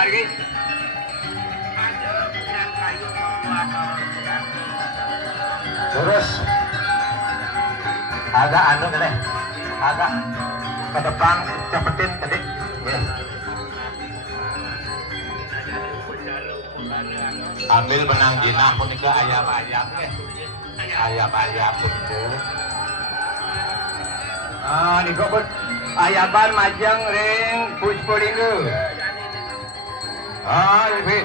margi. Terus agak anu deh, agak ke depan cepetin tadi. Yes. Ambil benang jinah pun juga ayam-ayam ya. Ayam-ayam pun itu. Ni kok pun ayaban majang ring puspolinggo. Lebih.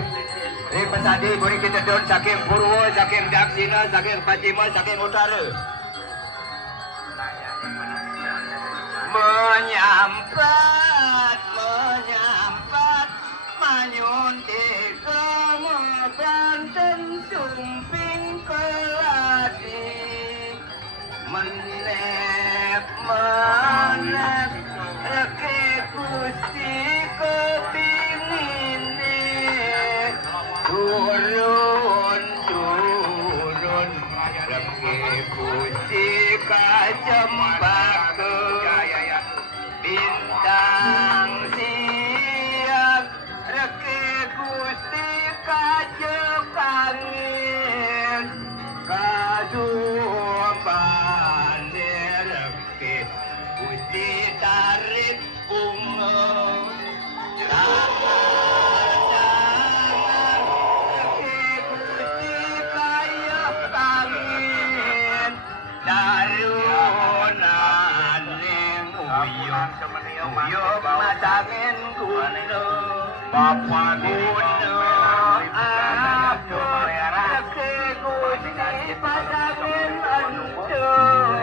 Ini pesadi boleh kita don saking Purwo, saking Daksina, saking Pacima, saking Utara. Menyampat, menyuntik kemudian dan sumping keladi. Menep, reke kusti kepingine. Turun, reke kusti kacempaka. Bintang siang, reke kusti kajekangin. Kasumpan reke kusti tarik bunga. Uyuk matangin gunung Bapak gunung aku Reke gusti pasangin entuk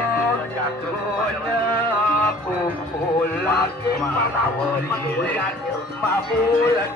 Gunung kumpul lagi Mabulan